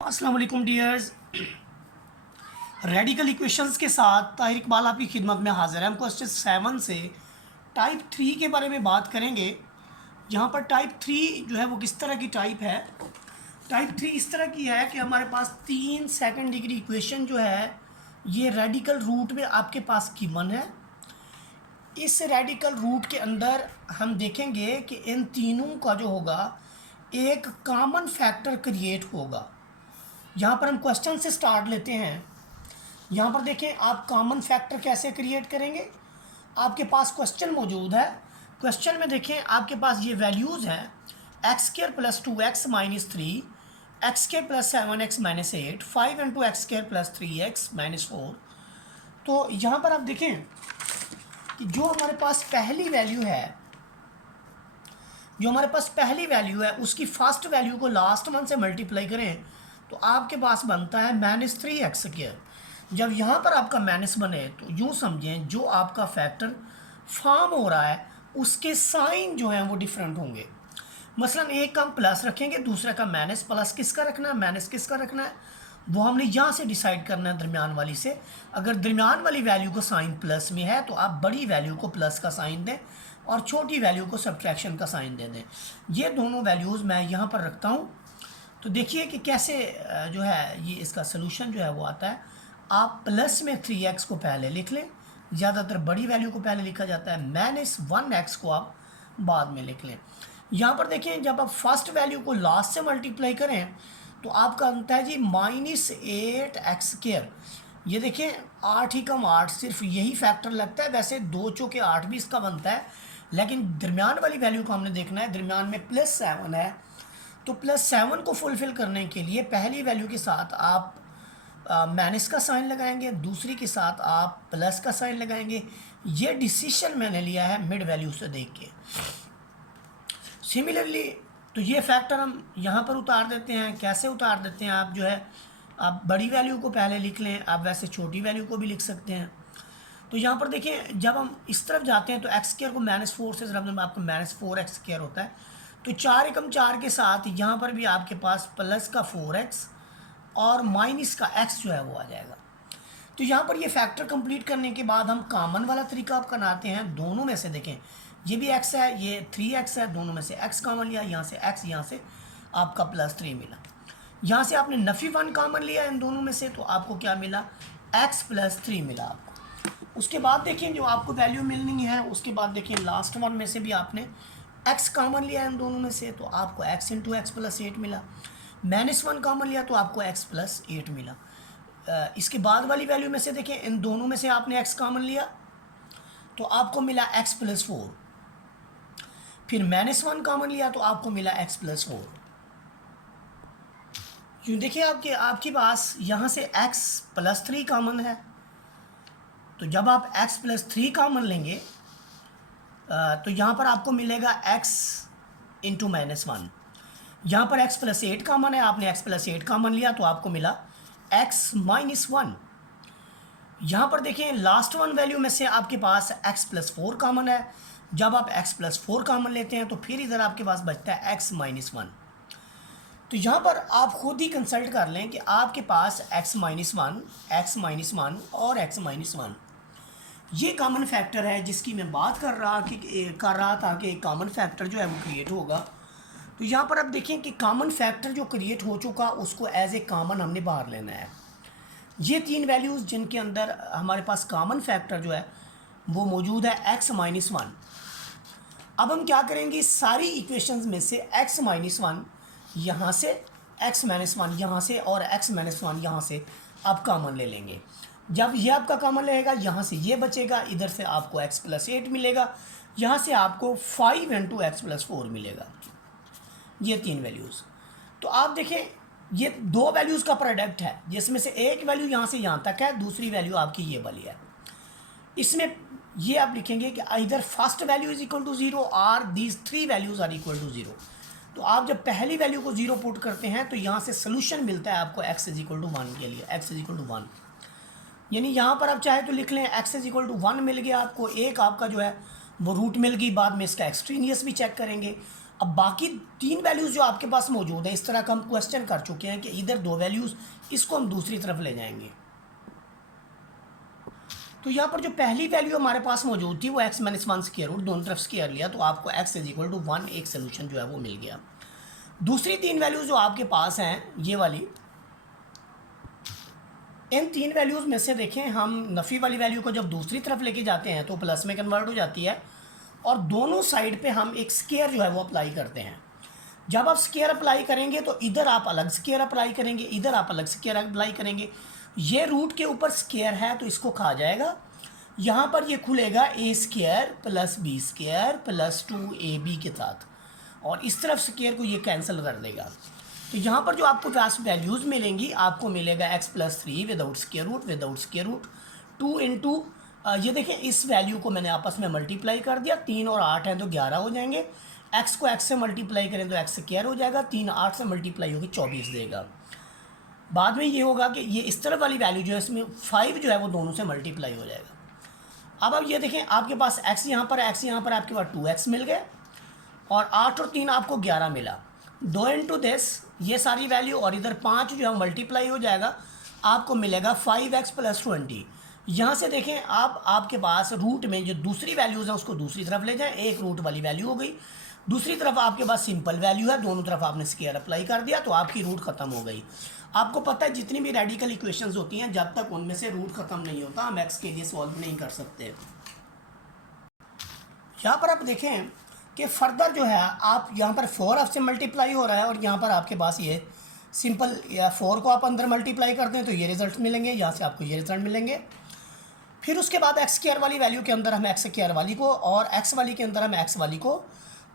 अस्सलाम वालेकुम dears. Radical equations के साथ ताहिर इकबाल आपकी खिदमत में हाजिर है। हम क्वेश्चन 7 से टाइप 3 के बारे में बात करेंगे। यहाँ पर टाइप 3 जो है वो किस तरह की टाइप है। टाइप 3 इस तरह की है कि हमारे पास 3 सेकंड डिग्री इक्वेशन जो है ये रेडिकल रूट में आपके पास गिवन है। इस रेडिकल रूट के अंदर हम देखेंगे कि इन तीनों का जो होगा एक कॉमन फैक्टर क्रिएट होगा। यहाँ पर हम क्वेश्चन से स्टार्ट लेते हैं। यहाँ पर देखें आप कॉमन फैक्टर कैसे क्रिएट करेंगे। आपके पास क्वेश्चन मौजूद है। क्वेश्चन में देखें आपके पास ये वैल्यूज़ हैं x square plus 2x minus 3, x square plus 7x minus 8, 5 into x square plus 3x minus 4। तो यहाँ पर आप देखें कि जो हमारे पास पहली वैल्यू है उसकी फर्स्ट वैल्यू को लास्ट वन से मल्टीप्लाई करें तो आपके पास बनता है -3x²। जब यहाँ पर आपका माइनस बने तो यूँ समझें जो आपका फैक्टर फॉर्म हो रहा है उसके साइन जो हैं वो डिफरेंट होंगे। मसलन एक का हम प्लस रखेंगे, दूसरे का माइनस। प्लस किसका रखना है, माइनस किसका रखना है, वो हमने यहाँ से डिसाइड करना है दरमियान वाली से। अगर दरमियान वाली वैल्यू को साइन प्लस में है तो आप बड़ी वैल्यू को प्लस का साइन दें और छोटी वैल्यू को सब्ट्रैक्शन का साइन दे दें। ये दोनों वैल्यूज़ मैं यहाँ पर रखता हूँ। तो देखिए कि कैसे जो है ये इसका सलूशन जो है वो आता है। आप प्लस में 3x को पहले लिख लें, ज़्यादातर बड़ी वैल्यू को पहले लिखा जाता है, -1x को आप बाद में लिख लें। यहाँ पर देखें जब आप फर्स्ट वैल्यू को लास्ट से मल्टीप्लाई करें तो आपका बनता है जी -8x²। ये देखें 8 ही कम 8 सिर्फ यही फैक्टर लगता है। वैसे 2 चौके 8 भी इसका बनता है, लेकिन दरमियान वाली वैल्यू को हमने देखना है। दरमियान में +7 है तो +7 को फुलफ़िल करने के लिए पहली वैल्यू के साथ आप माइनस का साइन लगाएंगे, दूसरी के साथ आप प्लस का साइन लगाएंगे। ये डिसीजन मैंने लिया है मिड वैल्यू से देख के। सिमिलरली तो ये फैक्टर हम यहाँ पर उतार देते हैं। कैसे उतार देते हैं, आप जो है आप बड़ी वैल्यू को पहले लिख लें, आप वैसे छोटी वैल्यू को भी लिख सकते हैं। तो यहाँ पर देखें जब हम इस तरफ जाते हैं तो x² को -4 से जब आपको -4x² होता है तो 4 एकम 4 के साथ यहाँ पर भी आपके पास प्लस का 4x और माइनस का x जो है वो आ जाएगा। तो यहाँ पर ये फैक्टर कंप्लीट करने के बाद हम कॉमन वाला तरीका आप बनाते हैं। दोनों में से देखें ये भी x है, ये 3x है, दोनों में से x कॉमन लिया, यहाँ से x, यहाँ से आपका +3 मिला। यहाँ से आपने नफ़ी 1 कॉमन लिया इन दोनों में से तो आपको क्या मिला, x + 3 मिला आपको। उसके बाद देखें जो आपको वैल्यू मिलनी है, उसके बाद देखें लास्ट वन में से भी आपने x कॉमन लिया इन दोनों में से तो आपको x इंटू एक्स प्लस 8 मिला। -1 कॉमन लिया तो आपको x + 8 मिला। इसके बाद वाली वैल्यू में से देखें इन दोनों में से आपने x कॉमन लिया तो आपको मिला x + 4। फिर -1 कॉमन लिया तो आपको मिला x + 4। यूँ देखिए आपके पास यहाँ से x + 3 कॉमन है। तो जब आप x + 3 कॉमन लेंगे तो यहाँ पर आपको मिलेगा x इंटू -1। यहाँ पर x + 8 कॉमन है, आपने x + 8 कॉमन लिया तो आपको मिला x - 1। यहाँ पर देखें लास्ट वन वैल्यू में से आपके पास x + 4 कॉमन है। जब आप x + 4 कॉमन लेते हैं तो फिर इधर आपके पास बचता है x - 1। तो यहाँ पर आप खुद ही कंसल्ट कर लें कि आपके पास x - 1, x - 1 और x - 1 ये कॉमन फैक्टर है जिसकी मैं बात कर रहा था कि कॉमन फैक्टर जो है वो क्रिएट होगा। तो यहाँ पर आप देखें कि कॉमन फैक्टर जो क्रिएट हो चुका उसको एज ए कॉमन हमने बाहर लेना है। ये 3 वैल्यूज़ जिनके अंदर हमारे पास कॉमन फैक्टर जो है वो मौजूद है x - 1। अब हम क्या करेंगे, सारी इक्वेशंस में से x - 1 यहाँ से, x - 1 यहाँ से और x - 1 यहाँ से आप कॉमन ले लेंगे। जब ये आपका कॉमन रहेगा यहाँ से ये बचेगा, इधर से आपको x + 8 मिलेगा, यहाँ से आपको 5 इंटू एक्स + 4 मिलेगा। ये 3 वैल्यूज़। तो आप देखें ये 2 वैल्यूज़ का प्रोडक्ट है जिसमें से एक वैल्यू यहाँ से यहाँ तक है, दूसरी वैल्यू आपकी ये वाली है। इसमें ये आप लिखेंगे कि इधर फर्स्ट वैल्यू = 0 और दीज 3 वैल्यूज़ आर = 0। तो आप जब पहली वैल्यू को 0 पुट करते हैं तो यहाँ से सोल्यूशन मिलता है आपको x = 1 के लिए, x = 1। यानी यहाँ पर आप चाहे तो लिख लें x = 1 मिल गया आपको, एक आपका जो है वो रूट मिल गई। बाद में इसका एक्सट्रीनियस भी चेक करेंगे अब बाकी 3 वैल्यूज़ जो आपके पास मौजूद है, इस तरह का हम क्वेश्चन कर चुके हैं कि इधर 2 वैल्यूज़, इसको हम दूसरी तरफ ले जाएंगे। तो यहाँ पर जो पहली वैल्यू हमारे पास मौजूद थी वो x minus one square root, दोनों तरफ स्क्वायर लिया तो आपको x इज इक्वल टू 1, एक सोल्यूशन जो है वो मिल गया। दूसरी 3 वैल्यूज़ जो आपके पास हैं ये वाली, इन 3 वैल्यूज़ में से देखें, हम नफ़ी वाली वैल्यू को जब दूसरी तरफ लेके जाते हैं तो प्लस में कन्वर्ट हो जाती है, और दोनों साइड पे हम एक स्क्वायर जो है वो अप्लाई करते हैं। जब आप स्क्वायर अप्लाई करेंगे तो इधर आप अलग स्क्वायर अप्लाई करेंगे, इधर आप अलग स्क्वायर अप्लाई करेंगे। ये रूट के ऊपर स्क्वायर है तो इसको खा जाएगा, यहाँ पर ये खुलेगा A square plus B square plus 2ab के साथ, और इस तरफ स्क्वायर को ये कैंसिल कर देगा। तो यहाँ पर जो आपको पास वैल्यूज़ मिलेंगी, आपको मिलेगा x plus 3 without square root 2 into, ये देखें इस वैल्यू को मैंने आपस में मल्टीप्लाई कर दिया, 3 और 8 हैं तो 11 हो जाएंगे, x को x से मल्टीप्लाई करें तो x स्क्वायर हो जाएगा, 3 8 से मल्टीप्लाई होगी 24 देगा। बाद में ये होगा कि ये इस तरफ वाली वैल्यू जो है इसमें 5 जो है वो दोनों से मल्टीप्लाई हो जाएगा। अब ये देखें आपके पास x यहाँ पर आपके पास 2x मिल गए, और 8 और 3 आपको 11 मिला, 2 इंटू दिस ये सारी वैल्यू, और इधर 5 जो है मल्टीप्लाई हो जाएगा, आपको मिलेगा 5x प्लस 20। यहाँ से देखें आपके पास रूट में जो दूसरी वैल्यूज़ हैं उसको दूसरी तरफ ले जाएं, एक रूट वाली वैल्यू हो गई, दूसरी तरफ आपके पास सिंपल वैल्यू है, दोनों तरफ आपने स्क्वायर अप्लाई कर दिया तो आपकी रूट ख़त्म हो गई। आपको पता है जितनी भी रेडिकल इक्वेशंस होती हैं जब तक उनमें से रूट ख़त्म नहीं होता हम एक्स के लिए सॉल्व नहीं कर सकते। यहाँ पर आप देखें कि फर्दर जो है आप यहाँ पर 4 से मल्टीप्लाई हो रहा है, और यहाँ पर आपके पास ये सिंपल या 4 को आप अंदर मल्टीप्लाई करते हैं तो ये रिजल्ट मिलेंगे, यहाँ से आपको ये रिजल्ट मिलेंगे। फिर उसके बाद एक्स स्क्वायर वाली वैल्यू के अंदर हम एक्स स्क्वायर वाली को, और एक्स वाली के अंदर हम एक्स वाली को,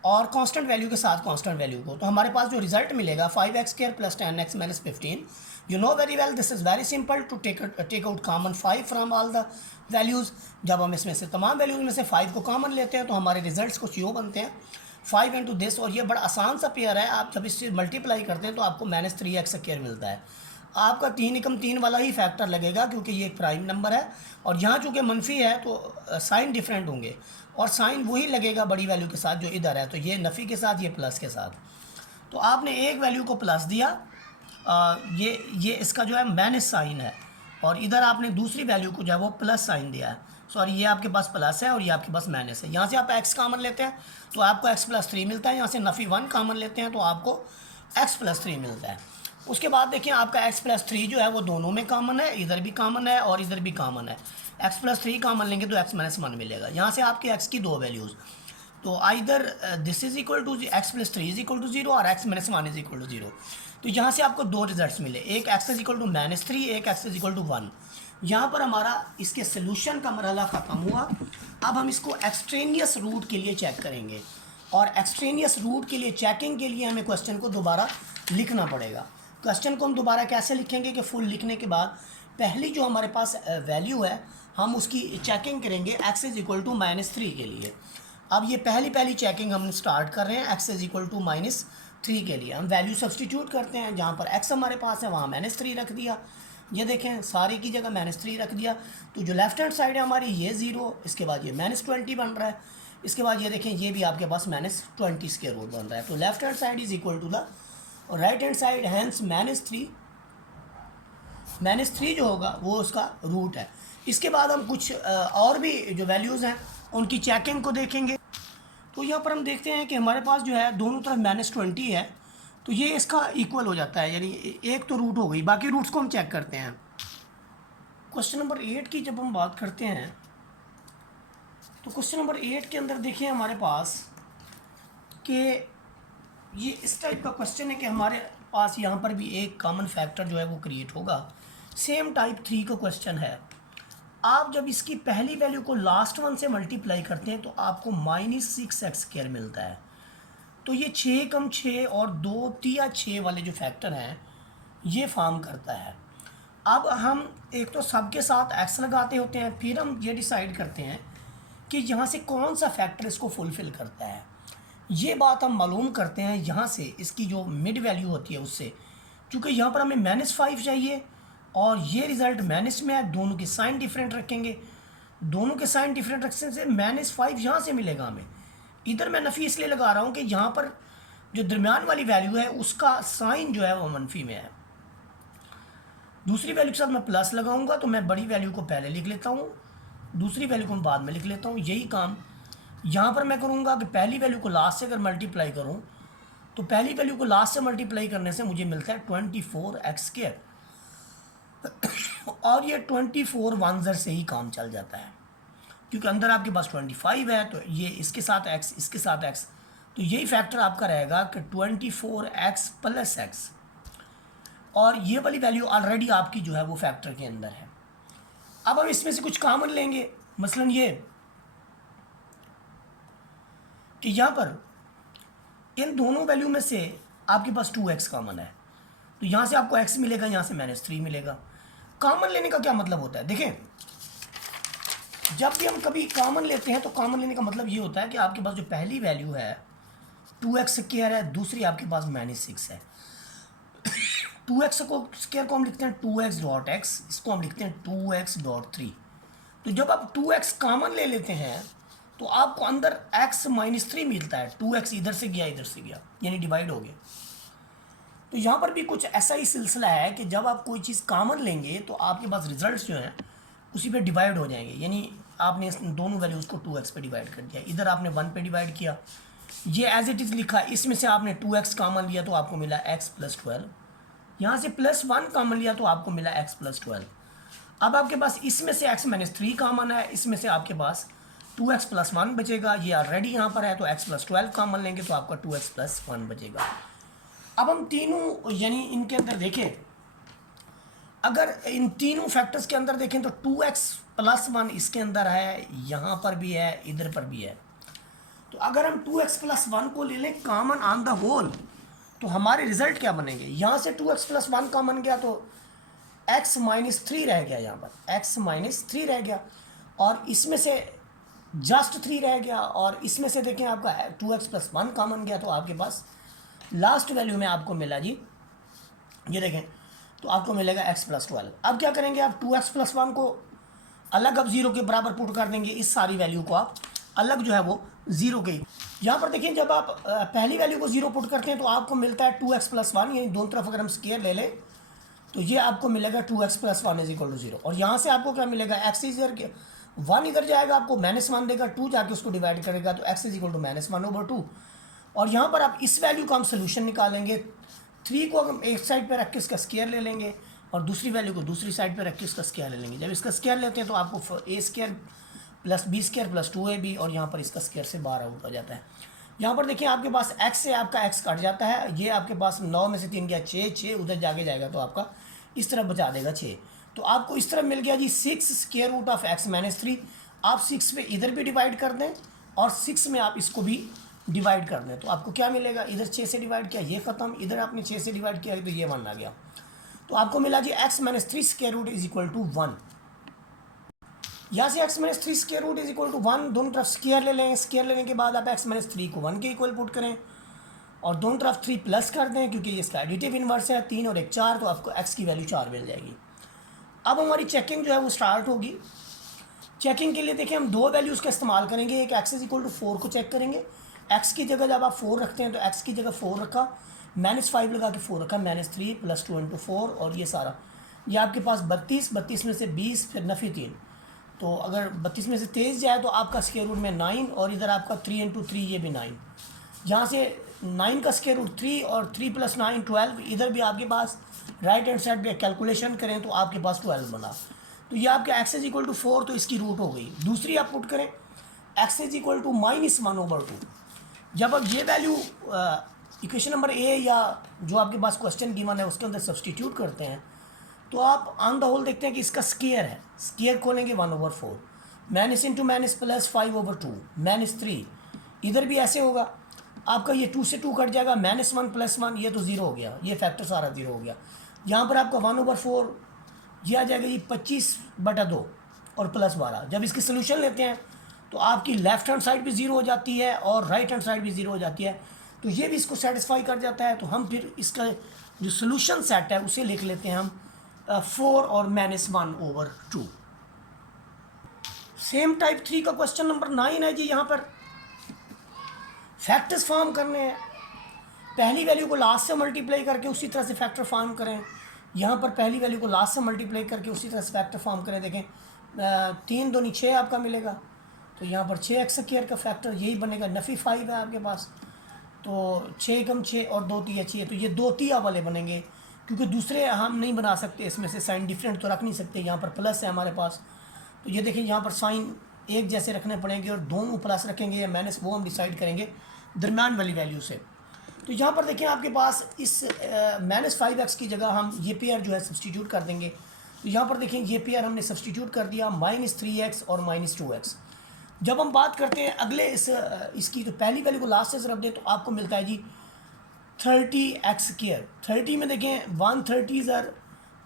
और कांस्टेंट वैल्यू के साथ कांस्टेंट वैल्यू को, तो हमारे पास जो रिजल्ट मिलेगा 5x square plus 10x minus 15। You know very well this is very simple to take out common 5 from all the values. जब हम इसमें से तमाम वैल्यूज़ में से 5 को कॉमन लेते हैं तो हमारे रिजल्ट्स कुछ यूँ बनते हैं 5 इंटू दिस, और ये बड़ा आसान सा पेयर है, आप जब इससे मल्टीप्लाई करते हैं तो आपको -3x स्क्वायर मिलता है। आपका 3 एकम 3 वाला ही फैक्टर लगेगा क्योंकि ये एक प्राइम नंबर है, और यहाँ चूँकि मनफी है तो साइन डिफरेंट होंगे, और साइन वही लगेगा बड़ी वैल्यू के साथ जो इधर है, तो ये नफ़ी के साथ, ये प्लस के साथ। तो आपने एक वैल्यू को प्लस दिया, ये इसका जो है माइनस साइन है, और इधर आपने दूसरी वैल्यू को जो है वो प्लस साइन दिया है, सॉरी ये आपके पास प्लस है और ये आपके पास माइनस है। यहाँ से आप x कॉमन लेते हैं तो आपको x प्लस 3 मिलता है, यहाँ से नफ़ी 1 कॉमन लेते हैं तो आपको x प्लस 3 मिलता है। उसके बाद देखिए आपका x प्लस 3 जो है वो दोनों में कॉमन है, इधर भी कॉमन है और इधर भी कॉमन है, x प्लस 3 कॉमन लेंगे तो x माइनस 1 मिलेगा। यहाँ से आपके x की 2 वैल्यूज़, तो either this is equal to x plus 3 is equal to 0 और x minus 1 is equal to 0। तो यहाँ से आपको 2 रिजल्ट्स मिले, एक x इज इक्वल टू -3, एक x इज इक्वल टू 1। यहाँ पर हमारा इसके सोल्यूशन का मरहला ख़त्म हुआ। अब हम इसको एक्सट्रेनियस रूट के लिए चेक करेंगे, और एक्सट्रेनियस रूट के लिए चेकिंग के लिए हमें क्वेश्चन को दोबारा लिखना पड़ेगा। क्वेश्चन को हम दोबारा कैसे लिखेंगे कि फुल लिखने के बाद पहली जो हमारे पास वैल्यू है हम उसकी चेकिंग करेंगे x इज इक्वल टू -3 के लिए। अब ये पहली चेकिंग हम स्टार्ट कर रहे हैं x इज इक्वल टू -3 के लिए। हम वैल्यू सब्सटीट्यूट करते हैं, जहाँ पर x हमारे पास है वहाँ -3 रख दिया, ये देखें सारे की जगह -3 रख दिया, तो जो लेफ्ट हैंड साइड है हमारी ये 0, इसके बाद ये -20 बन रहा है, इसके बाद ये देखें ये भी आपके पास -20 स्क्वायर रूट बन रहा है। तो left hand side is equal to the right hand side, hence -3 जो होगा वो उसका रूट है। इसके बाद हम कुछ और भी जो वैल्यूज़ हैं उनकी चेकिंग को देखेंगे। तो यहाँ पर हम देखते हैं कि हमारे पास जो है दोनों तरफ -20 है, तो ये इसका इक्वल हो जाता है, यानी एक तो रूट हो गई, बाकी रूट्स को हम चेक करते हैं। क्वेश्चन नंबर 8 की जब हम बात करते हैं तो क्वेश्चन नंबर 8 के अंदर देखिए हमारे पास कि ये इस टाइप का क्वेश्चन है कि हमारे पास यहाँ पर भी एक कॉमन फैक्टर जो है वो क्रिएट होगा। सेम टाइप 3 का क्वेश्चन है। आप जब इसकी पहली वैल्यू को लास्ट वन से मल्टीप्लाई करते हैं तो आपको -6x स्क्वायर मिलता है। तो ये 6 कम 6 और 2 3 6 वाले जो फैक्टर हैं ये फॉर्म करता है। अब हम एक तो सब के साथ x लगाते होते हैं, फिर हम ये डिसाइड करते हैं कि यहाँ से कौन सा फैक्टर इसको फुलफ़िल करता है। ये बात हम मालूम करते हैं यहाँ से, इसकी जो मिड वैल्यू होती है उससे, क्योंकि यहाँ पर हमें -5 चाहिए और ये रिज़ल्ट माइनस में है, दोनों के साइन डिफरेंट रखेंगे, दोनों के साइन डिफरेंट रखने से -5 यहाँ से मिलेगा हमें। इधर मैं नफ़ी इसलिए लगा रहा हूँ कि यहाँ पर जो दरमियान वाली वैल्यू है उसका साइन जो है वो मनफी में है। दूसरी वैल्यू के साथ मैं प्लस लगाऊंगा तो मैं बड़ी वैल्यू को पहले लिख लेता हूँ, दूसरी वैल्यू को मैं बाद में लिख लेता हूँ। यही काम यहाँ पर मैं करूँगा कि पहली वैल्यू को लास्ट से अगर मल्टीप्लाई करूँ तो पहली वैल्यू को लास्ट से मल्टीप्लाई करने से मुझे मिलता है 24x²। और ये 24 1 से ही काम चल जाता है, क्योंकि अंदर आपके पास 25 है, तो ये इसके साथ x, इसके साथ x, तो यही फैक्टर आपका रहेगा कि 24x + x। और ये वाली वैल्यू ऑलरेडी आपकी जो है वो फैक्टर के अंदर है। अब हम इसमें से कुछ कॉमन लेंगे, मसलन ये कि यहाँ पर इन दोनों वैल्यू में से आपके पास 2x कॉमन है, तो यहाँ से आपको x मिलेगा, यहाँ से -3 मिलेगा। कॉमन लेने का क्या मतलब होता है? देखें, जब भी हम कभी कॉमन लेते हैं तो कॉमन लेने का मतलब ये होता है कि आपके पास जो पहली वैल्यू है 2x² है, दूसरी आपके पास -6 है। 2x को स्क्वायर को हम लिखते हैं 2x.x, इसको हम लिखते हैं 2x.3। तो जब आप 2x कॉमन ले लेते हैं तो आपको अंदर x -3 मिलता है। 2x इधर से गया, इधर से गया, यानी डिवाइड हो गया। तो यहाँ पर भी कुछ ऐसा ही सिलसिला है कि जब आप कोई चीज़ कॉमन लेंगे तो आपके पास रिजल्ट्स जो हैं उसी पे डिवाइड हो जाएंगे, यानी आपने इस दोनों वैल्यूज़ को 2x पे डिवाइड कर दिया, इधर आपने 1 पे डिवाइड किया, ये एज इट इज़ लिखा, इसमें से आपने 2x कॉमन लिया तो आपको मिला x + 12, यहाँ से +1 कॉमन लिया तो आपको मिला x + 12। अब आपके पास इसमें से x -3 कॉमन है, इसमें से आपके पास 2x + 1 बचेगा, ये ऑलरेडी यहाँ पर है, तो x + 12 कॉमन लेंगे तो आपका 2x + 1 बचेगा। अब हम तीनों यानी इनके अंदर देखें, अगर इन तीनों फैक्टर्स के अंदर देखें तो 2x + 1 इसके अंदर है, यहाँ पर भी है, इधर पर भी है। तो अगर हम 2x + 1 को ले लें कॉमन ऑन द होल तो हमारे रिजल्ट क्या बनेंगे? यहाँ से 2x + 1 कॉमन गया तो x -3 रह गया, यहाँ पर x -3 रह गया, और इसमें से जस्ट 3 रह गया, और इसमें से देखें आपका 2x + 1 कॉमन गया तो आपके पास लास्ट वैल्यू में आपको मिला जी, ये देखें, तो आपको मिलेगा x + 12। अब क्या करेंगे आप 2x + 1 को अलग अब 0 के बराबर पुट कर देंगे, इस सारी वैल्यू को आप अलग जो है वो 0 के, यहाँ पर देखिए जब आप पहली वैल्यू को 0 पुट करते हैं तो आपको मिलता है 2x + 1, यानी दोनों तरफ अगर हम स्क्वायर ले लें तो ये आपको मिलेगा 2x + 1 = 0। और यहाँ से आपको क्या मिलेगा? x इधर 1 इधर जाएगा, आपको -1 देगा, 2 जाके उसको डिवाइड करेगा तो x = -1/2। और यहाँ पर आप इस वैल्यू का हम सोल्यूशन निकालेंगे, 3 को हम एक साइड पर रख के इसका स्क्वायर ले लेंगे और दूसरी वैल्यू को दूसरी साइड पर रख के इसका स्क्वायर ले लेंगे। जब इसका स्क्वायर लेते हैं तो आपको a² + b² + 2ab, और यहाँ पर इसका स्क्वायर से 12 आउट हो जाता है। यहाँ पर देखिए आपके पास x से आपका x कट जाता है, ये आपके पास 9 में से 3 गया 6 उधर जाके जाएगा तो आपका इस तरफ बचा देगा 6। तो आपको इस तरफ मिल गया जी 6√x - 3। आप 6 पे इधर भी डिवाइड कर दें और 6 में आप इसको भी डिवाइड कर दें तो आपको क्या मिलेगा? इधर 6 से डिवाइड किया, ये ख़त्म, इधर आपने 6 से डिवाइड किया तो ये 1 आ गया। तो आपको मिला जी x - 3 √ 1। यहाँ से x - 3 √ 1, दोनों तरफ स्क्वायर ले लें, स्क्वायर लेने के बाद आप x - 3 को 1 के इक्वल पुट करें और दोनों तरफ 3 प्लस कर दें, क्योंकि ये इसका एडिटिव इन्वर्स है, 3 और 1 4, तो आपको x की वैल्यू 4 मिल जाएगी। अब हमारी चेकिंग जो है वो स्टार्ट होगी। चेकिंग के लिए देखिए हम 2 वैल्यूज़ का इस्तेमाल करेंगे, एक x = 4 को चेक करेंगे। x की जगह जब आप 4 रखते हैं तो x की जगह 4 रखा, -5 लगा के 4 रखा, -3 + 2 × 4, और ये सारा ये आपके पास 32 में से 20, फिर नफ़ी 3, तो अगर 32 में से 23 जाए तो आपका स्क्वायर रूट में 9, और इधर आपका 3 × 3 ये भी 9, यहाँ से 9 का स्क्वायर रूट 3 और 3 + 9 12, इधर भी आपके पास राइट हैंड साइड पे कैलकुलेशन करें तो आपके पास 12 बना। तो ये आपके x = 4, तो इसकी रूट हो गई। दूसरी आप पुट करें x = -1/2। जब अब ये वैल्यू इक्वेशन नंबर ए या जो आपके पास क्वेश्चन गिवन है उसके अंदर सब्सटीट्यूट करते हैं तो आप ऑन द होल देखते हैं कि इसका स्क्वायर है, स्क्वायर खोलेंगे 1/4, माइनस इंटू माइनस प्लस 5/2, -3, इधर भी ऐसे होगा, आपका ये 2 से 2 कट जाएगा, -1 + 1, ये तो 0 हो गया, ये फैक्टर सारा 0 हो गया। यहाँ पर आपका 1/4 ये आ जाएगा जी 25/2 और +12। जब इसकी सोल्यूशन लेते हैं तो आपकी लेफ्ट हैंड साइड भी 0 हो जाती है और राइट हैंड साइड भी 0 हो जाती है, तो ये भी इसको सेटिस्फाई कर जाता है। तो हम फिर इसका जो सोल्यूशन सेट है उसे लिख लेते हैं हम 4 और -1/2। सेम टाइप 3 का क्वेश्चन नंबर 9 है जी। यहाँ पर फैक्टर्स फॉर्म करने हैं। पहली वैल्यू को लास्ट से मल्टीप्लाई करके उसी तरह से फैक्टर फॉर्म करें। यहाँ पर पहली वैल्यू को लास्ट से मल्टीप्लाई करके उसी तरह से फैक्टर फॉर्म करें। देखें 3 दूनी 6 आपका मिलेगा, तो यहाँ पर 6x स्क्वायर का फैक्टर यही बनेगा। नफ़ी 5 है आपके पास, तो 6 कम 6 और 2 तिया 6, तो ये 2 तिया वाले बनेंगे, क्योंकि दूसरे हम नहीं बना सकते, इसमें से साइन डिफरेंट तो रख नहीं सकते। यहाँ पर प्लस है हमारे पास, तो ये देखें यहाँ पर साइन एक जैसे रखने पड़ेंगे, और दोनों प्लस रखेंगे या माइनस, वो हम डिसाइड करेंगे दरम्यान वाली वैल्यू से। तो यहाँ पर देखें आपके पास इस -5x की जगह हम ये पेयर जो है सब्सटीट्यूट कर देंगे। तो यहाँ पर देखें ये पेयर हमने सब्सटीट्यूट कर दिया, -3x और -2x। जब हम बात करते हैं अगले इसकी, तो पहली वैल्यू को लास्ट से रख दें तो आपको मिलता है जी 30x स्क्वायर। 30 में देखें 130 ज़र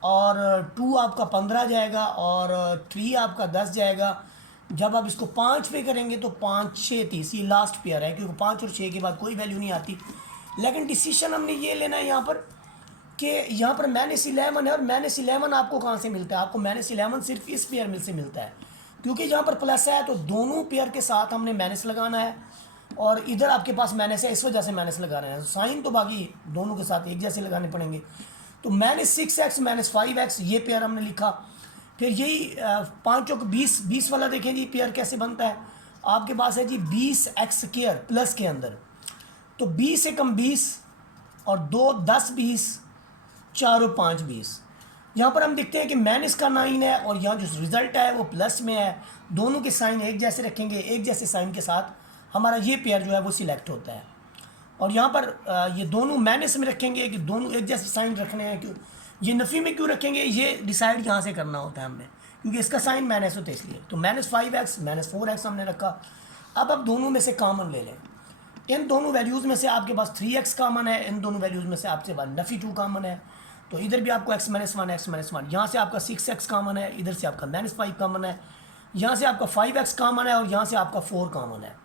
और 2 आपका 15 जाएगा और 3 आपका 10 जाएगा। जब आप इसको 5 पे करेंगे तो 5 6 30, ये लास्ट पेयर है, क्योंकि 5 और 6 के बाद कोई वैल्यू नहीं आती। लेकिन डिसीजन हमने ये लेना है यहाँ पर कि यहाँ पर -11 है, और -11 आपको कहाँ से मिलता है? आपको -11 सिर्फ इस पेयर में से मिलता है, क्योंकि जहाँ पर प्लस है तो दोनों पेयर के साथ हमने माइनस लगाना है, और इधर आपके पास माइनस है, इस वजह से माइनस लगा रहे हैं। साइन तो बाकी दोनों के साथ एक जैसे लगाने पड़ेंगे। तो -6x -5x ये पेयर हमने लिखा। फिर यही 5 और 20 वाला देखें जी पेयर कैसे बनता है। आपके पास है जी 20x स्क्वायर प्लस के अंदर, तो 20 से कम 20 और 2 10 20, 4 और 5 20। यहाँ पर हम देखते हैं कि माइनस का 9 है, और यहाँ जो रिज़ल्ट है वो प्लस में है। दोनों के साइन एक जैसे रखेंगे, एक जैसे साइन के साथ हमारा ये पेयर जो है वो सिलेक्ट होता है। और यहाँ पर ये दोनों माइनस में रखेंगे कि दोनों एक जैसे साइन रखने हैं। क्यों ये नफ़ी में क्यों रखेंगे, ये डिसाइड यहाँ से करना होता है हमने, क्योंकि इसका साइन माइनस होता है इसलिए। तो -5x -4x हमने रखा। अब दोनों में से कॉमन ले लें। इन दोनों वैल्यूज़ में से आपके पास 3x कॉमन है, इन दोनों वैल्यूज़ में से आपके पास नफ़ी 2 कॉमन है, तो इधर भी आपको x -1 यहाँ से आपका 6x कॉमन है, इधर से आपका -5 कॉमन है, यहाँ से आपका 5x कॉमन है, और यहाँ से आपका 4 कॉमन है।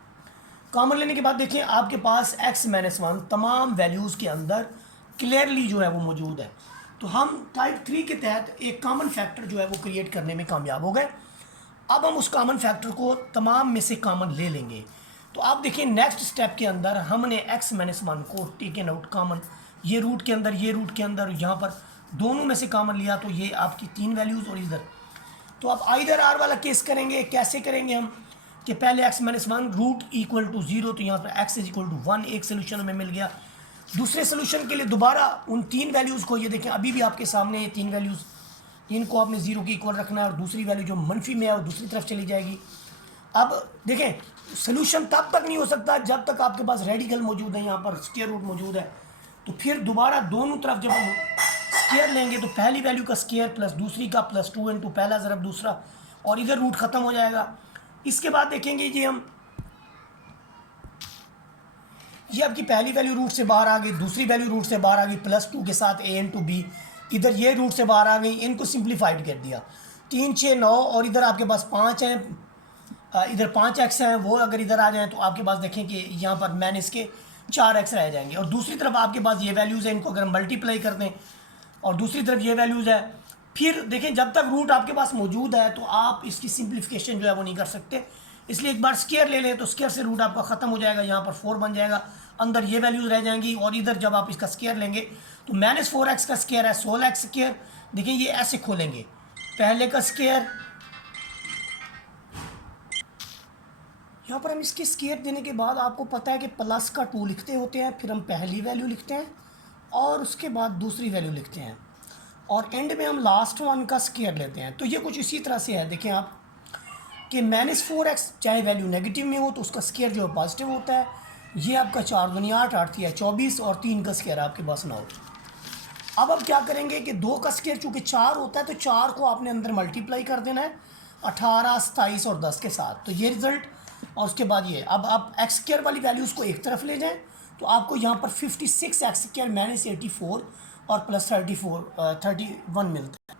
कॉमन लेने के बाद देखिए आपके पास x -1 तमाम वैल्यूज़ के अंदर क्लियरली जो है वो मौजूद है। तो हम टाइप 3 के तहत एक कॉमन फैक्टर जो है वो क्रिएट करने में कामयाब हो गए। अब हम उस कॉमन फैक्टर को तमाम में से कॉमन ले लेंगे। तो आप देखिए नेक्स्ट स्टेप के अंदर हमने x -1 को टेकन आउट कॉमन, ये रूट के अंदर, ये रूट के अंदर, यहाँ पर दोनों में से कॉमन लिया, तो ये आपकी 3 वैल्यूज़। और इधर तो आप आइदर आर वाला केस करेंगे। कैसे करेंगे हम कि पहले x -1 रूट इक्वल टू 0, तो यहाँ पर x इक्वल टू 1 एक सोल्यूशन हमें मिल गया। दूसरे सोल्यूशन के लिए दोबारा उन 3 वैल्यूज़ को, ये देखें अभी भी आपके सामने ये 3 वैल्यूज़, इनको आपने 0 के इक्वल रखना है, और दूसरी वैल्यू जो मनफी में है वो दूसरी तरफ चली जाएगी। अब देखें सोल्यूशन तब तक नहीं हो सकता जब तक आपके पास रेडिकल मौजूद है, यहाँ पर स्क्वायर रूट मौजूद है। तो फिर दोबारा दोनों तरफ जब हम स्क्वायर लेंगे तो पहली वैल्यू का स्क्वायर प्लस दूसरी का प्लस 2 इंटू पहला ज़रब दूसरा, और इधर रूट ख़त्म हो जाएगा। इसके बाद देखेंगे जी हम, ये आपकी पहली वैल्यू रूट से बाहर आ गई, दूसरी वैल्यू रूट से बाहर आ गई +2 के साथ a इंटू बी, इधर ये रूट से बाहर आ गई, इनको सिंप्लीफाइड कर दिया। 3 6 9, और इधर आपके पास 5 हैं, इधर 5x हैं, वो अगर इधर आ जाएं तो आपके पास देखें कि यहाँ पर माइनस के 4x रह जाएंगे। और दूसरी तरफ आपके पास ये वैल्यूज़ हैं, इनको अगर हम मल्टीप्लाई कर दें, और दूसरी तरफ ये वैल्यूज़ है। फिर देखें जब तक रूट आपके पास मौजूद है तो आप इसकी सिंप्लीफिकेशन जो है वो नहीं कर सकते, इसलिए एक बार स्क्वायर ले लें तो स्क्वायर से रूट आपका ख़त्म हो जाएगा, यहाँ पर 4 बन जाएगा, अंदर ये वैल्यूज़ रह जाएंगी। और इधर जब आप इसका स्क्वायर लेंगे तो -4x का स्क्वायर है 16x स्क्वायर। देखिए ये ऐसे खोलेंगे, पहले का स्क्वायर, यहाँ पर हम इसके स्क्वायर देने के बाद आपको पता है कि प्लस का 2 लिखते होते हैं, फिर हम पहली वैल्यू लिखते हैं और उसके बाद दूसरी वैल्यू लिखते हैं, और एंड में हम लास्ट वन का स्क्वायर लेते हैं। तो ये कुछ इसी तरह से है। देखें आप कि -4x चाहे वैल्यू नेगेटिव में हो तो उसका स्क्वायर जो है पॉजिटिव होता है। ये आपका 4 दूनी 8, 8 थी 24, और 3 का स्क्वायर आपके पास 9। अब आप क्या करेंगे कि 2 का स्क्वायर चूँकि 4 होता है तो 4 को आपने अंदर मल्टीप्लाई कर देना है 18, 27 और 10 के साथ, तो ये रिज़ल्ट। और उसके बाद ये, अब आप एक्स स्क्वायर वाली वैल्यूज़ को एक तरफ ले जाएं तो आपको यहाँ पर 56x स्क्वायर -84 और +31 मिलता है।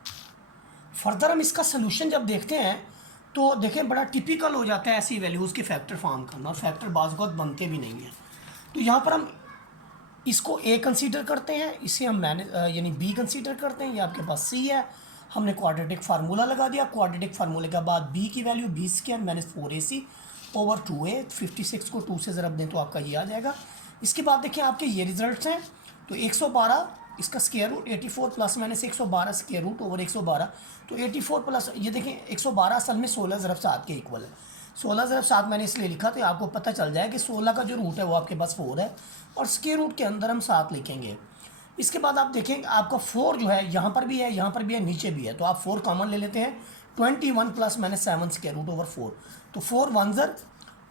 फर्दर हम इसका सलूशन जब देखते हैं तो देखें बड़ा टिपिकल हो जाता है ऐसी वैल्यूज़ के फैक्टर फॉर्म करना, और फैक्टर बाज़ बहुत बनते भी नहीं हैं। तो यहाँ पर हम इसको a कंसीडर करते हैं, इसे हम यानी b कंसीडर करते हैं, ये आपके पास c है। हमने क्वाड्रेटिक फार्मूला लगा दिया, क्वाड्रेटिक फार्मूले के बाद b की वैल्यू b² -4ac/2a, 56 को 2 से ज़रब दें तो आपका ये आ जाएगा। इसके बाद देखिए आपके ये रिजल्ट्स हैं। तो 112 इसका square root 84 plus minus 112 square root over 112, तो 84 प्लस ये देखें 112 असल में 16 ज़रब 7 के इक्वल है। 16 ज़रब 7 मैंने इसलिए लिखा तो आपको पता चल जाए कि 16 का जो रूट है वो आपके पास 4 है और स्क्वायर रूट के अंदर हम 7 लिखेंगे। इसके बाद आप देखें आपका 4 जो है यहाँ पर भी है, यहाँ पर भी है, नीचे भी है, तो आप 4 कॉमन ले लेते हैं। 21 plus minus 7 square root over 4, तो 4 1 ज़र,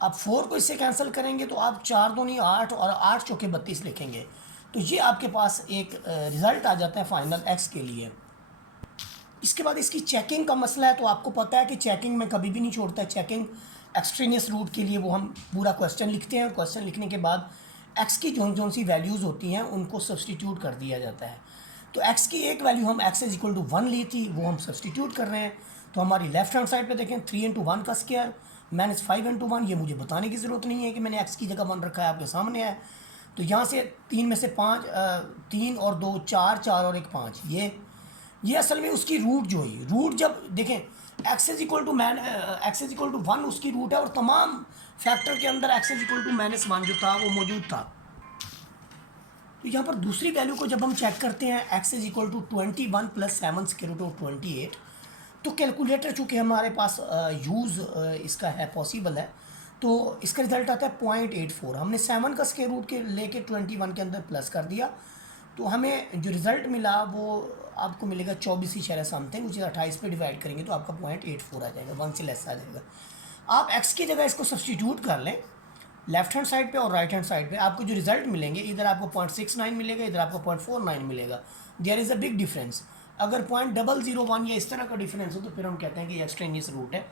आप 4 को इससे कैंसिल करेंगे तो आप 4 दूनी 8 और 8 चौके 32 लिखेंगे। तो ये आपके पास एक रिज़ल्ट आ जाता है फाइनल एक्स के लिए। इसके बाद इसकी चेकिंग का मसला है, तो आपको पता है कि चेकिंग में कभी भी नहीं छोड़ता है। चेकिंग एक्सट्रेनियस रूट के लिए वो हम पूरा क्वेश्चन लिखते हैं, क्वेश्चन लिखने के बाद एक्स की जौन सी वैल्यूज़ होती हैं उनको सब्सटीट्यूट कर दिया जाता है। तो एक्स की एक वैल्यू हम एक्स इज इक्वल टू 1 ली थी, वो हम सब्सटीट्यूट कर रहे हैं। तो हमारी लेफ्ट हैंड साइड पे देखें 3 इंटू 1 का स्क्वायर माइनस 5 इंटू 1, ये मुझे बताने की ज़रूरत नहीं है कि मैंने एक्स की जगह 1 रखा है, आपके सामने है। तो यहाँ से 3 में से 5, 3 और 2 4, 4 और 1 5, ये असल में उसकी रूट जो है, रूट जब देखें x is equal to x is equal to 1 उसकी रूट है और तमाम फैक्टर के अंदर एक्स इज इक्वल टू -1 जो था वो मौजूद था। तो यहाँ पर दूसरी वैल्यू को जब हम चेक करते हैं x is equal to 21 plus 7 square root of 28, तो कैलकुलेटर चूँकि हमारे पास यूज़ इसका है, पॉसिबल है, तो इसका रिजल्ट आता है 0.84। हमने 7 का स्क्वायर रूट के लेके 21 के अंदर प्लस कर दिया, तो हमें जो रिज़ल्ट मिला वो आपको मिलेगा 24 ही शहर समथिंग, उसे 28 पे डिवाइड करेंगे तो आपका 0.84 आ जाएगा, 1 से लेस आ जाएगा। आप एक्स की जगह इसको सब्सटीट्यूट कर लें लेफ्ट हैंड साइड पे और राइट हैंड साइड पे, आपको जो रिजल्ट मिलेंगे इधर आपको 0.69 मिलेगा, इधर आपको 0.49 मिलेगा। There is a big difference. अगर 0.001 या इस तरह का डिफरेंस हो तो फिर हम कहते हैं कि एक्सट्रेनियस रूट है।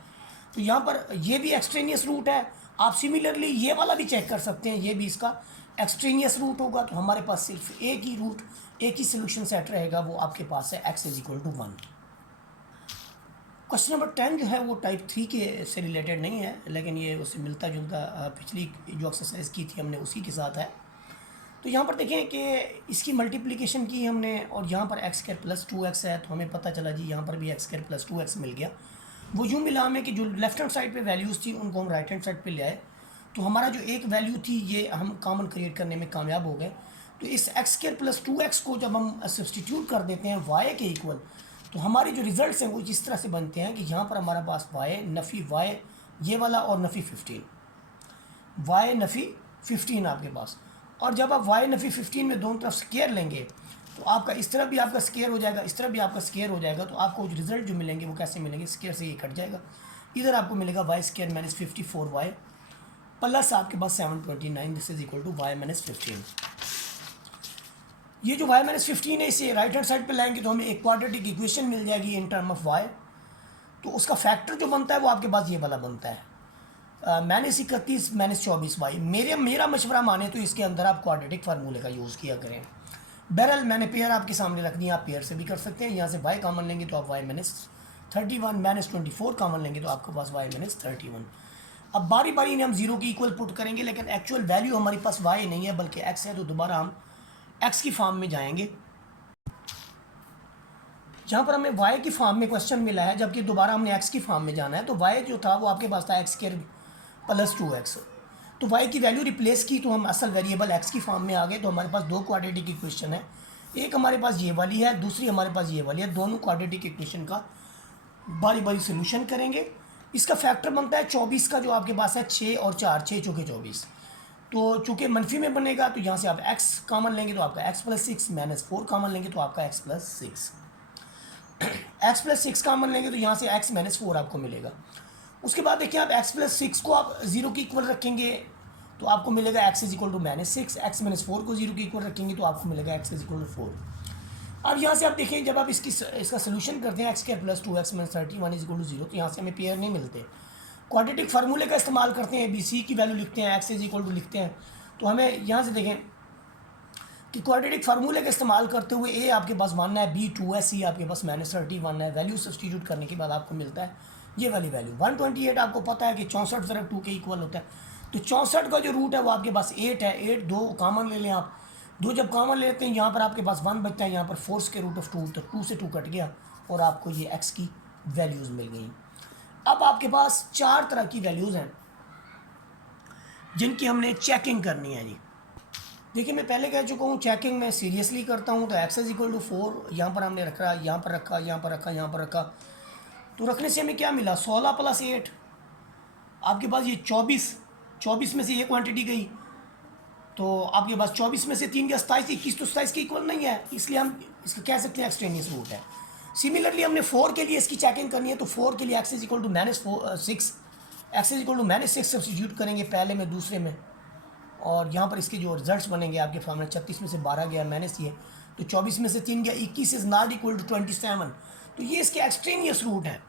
तो यहाँ पर ये भी एक्सट्रेनियस रूट है। आप सिमिलरली ये वाला भी चेक कर सकते हैं, ये भी इसका एक्सट्रेनियस रूट होगा। तो हमारे पास सिर्फ एक ही रूट, एक ही सोल्यूशन सेट रहेगा, वो आपके पास है x is equal to 1। Question number 10 जो है वो टाइप 3 के से रिलेटेड नहीं है, लेकिन ये उससे मिलता जुलता पिछली जो एक्सरसाइज की थी हमने उसी के साथ है। तो यहाँ पर देखें कि इसकी मल्टीप्लिकेशन की हमने और यहाँ पर एक्स स्क्वायर प्लस 2x है, तो हमें पता चला जी यहाँ पर भी एक्स स्क्वायर प्लस 2x मिल गया। वो यूँ मिला हमें कि जो लेफ्ट हैंड साइड पे वैल्यूज़ थी उनको हम राइट हैंड साइड पे ले आए, तो हमारा जो एक वैल्यू थी ये हम कॉमन क्रिएट करने में कामयाब हो गए। तो इस एक्स स्क्वायर प्लस 2x को जब हम सब्सटीट्यूट कर देते हैं y के इक्वल, तो हमारे जो रिजल्ट्स हैं वो इस तरह से बनते हैं कि यहाँ पर हमारे पास y नफ़ी y ये वाला और नफ़ी 15, y नफ़ी 15 आपके पास। और जब आप y नफ़ी 15 में दोनों तरफ स्क्वायर लेंगे तो आपका इस तरफ भी आपका स्क्वायर हो जाएगा, इस तरफ भी आपका स्क्वायर हो जाएगा। तो आपको जो रिजल्ट जो मिलेंगे वो कैसे मिलेंगे, स्क्वायर से ये कट जाएगा, इधर आपको मिलेगा y square minus 54y plus आपके पास 729, this is equal to y minus 15। ये जो y माइनस 15 है इसे राइट हैंड साइड पे लाएंगे तो हमें एक क्वाड्रेटिक इक्वेशन मिल जाएगी इन टर्म ऑफ y। तो उसका फैक्टर जो बनता है वो आपके पास ये वाला बनता है -31 -24y। मेरा मशवरा माने तो इसके अंदर आप क्वाड्रेटिक फार्मूले का यूज़ किया करें। बहरहाल मैंने पेयर आपके सामने रख दी, आप पेयर से भी कर सकते हैं। यहाँ से y कॉमन लेंगे तो आप y माइनस 31 -24 कॉमन लेंगे तो आपके पास y माइनस 31। अब बारी बारी ने हम जीरो की इक्वल पुट करेंगे, लेकिन एक्चुअल वैल्यू हमारे पास y नहीं है बल्कि x है, तो दोबारा हम x की फॉर्म में जाएंगे। जहाँ पर हमें y की फॉर्म में क्वेश्चन मिला है, जबकि दोबारा हमने x की फॉर्म में जाना है, तो y जो था वो आपके पास था एक्स स्क्वायर प्लस 2x। तो y की वैल्यू रिप्लेस की तो हम असल वेरिएबल x की फॉर्म में आ गए। तो हमारे पास दो क्वाड्रेटिक इक्वेशन है, एक हमारे पास ये वाली है, दूसरी हमारे पास ये वाली है। दोनों क्वाड्रेटिक इक्वेशन का बारी बारी सोल्यूशन करेंगे। इसका फैक्टर बनता है 24 का, जो आपके पास है 6 और 4, 6 चौके 24। तो चूँकि मनफी में बनेगा तो यहाँ से आप x कॉमन लेंगे तो आपका x प्लस 6 -4 कॉमन लेंगे तो आपका x plus 6, x plus 6 common लेंगे तो यहाँ से x माइनस 4 आपको मिलेगा। उसके बाद देखिए आप x प्लस 6 को आप 0 की इक्वल रखेंगे तो आपको मिलेगा x is equal to -6, x minus 4 को 0 की इक्वल रखेंगे तो आपको मिलेगा x इज इक्वल टू 4। अब यहाँ से आप देखें जब आप इसका सोल्यूशन करते हैं x square plus 2x minus 31 is equal to 0, तो यहाँ से हमें पेयर नहीं मिलते। क्वाड्रेटिक फार्मूले का इस्तेमाल करते हैं, ABC की वैल्यू लिखते हैं, x इज इक्वल टू लिखते हैं। तो हमें यहाँ से देखें कि क्वाड्रेटिक फार्मूले का इस्तेमाल करते हुए a आपके पास 1 है, b 2 है, c आपके पास -31 है। वैल्यू सब्सटीट्यूट करने के बाद आपको मिलता है ये वाली वैल्यू 128। आपको पता है कि 64 ज़रा 2 के इक्वल होता है, तो 64 का जो रूट है वो आपके पास 8 है। 8 2 कॉमन ले लें आप, 2 जब कॉमन लेते हैं यहाँ पर आपके पास 1 बचता है, यहाँ पर 4 स्क्वायर रूट ऑफ 2, तो 2 से 2 कट गया और आपको ये x की वैल्यूज़ मिल गई। अब आपके पास 4 तरह की वैल्यूज़ हैं जिनकी हमने चेकिंग करनी है जी। देखिए मैं पहले कह चुका हूँ चेकिंग में सीरियसली करता हूँ, तो एक्स इज इक्वल टू 4 यहाँ पर हमने रखा, यहाँ पर रखा, यहाँ पर रखा, यहाँ पर रखा, तो रखने से हमें क्या मिला 16 + 8, आपके पास ये 24 में से ये क्वांटिटी गई, तो आपके पास 24 में से 3 गया 27, 21 तो 27 के इक्वल नहीं है, इसलिए हम इसको कह सकते हैं एक्सट्रेनियस रूट है। सिमिलरली हमने 4 के लिए इसकी चेकिंग करनी है, तो 4 के लिए x is equal to -6, x is equal to -6 substitute करेंगे पहले में दूसरे में, और यहाँ पर इसके जो रिजल्ट्स बनेंगे आपके फॉर्मूला 36 में से 12 गया माइनस ये, तो 24 में से 3 गया 21 इज़ नॉट इक्वल टू 27, तो ये इसके एक्सट्रेनियस रूट है।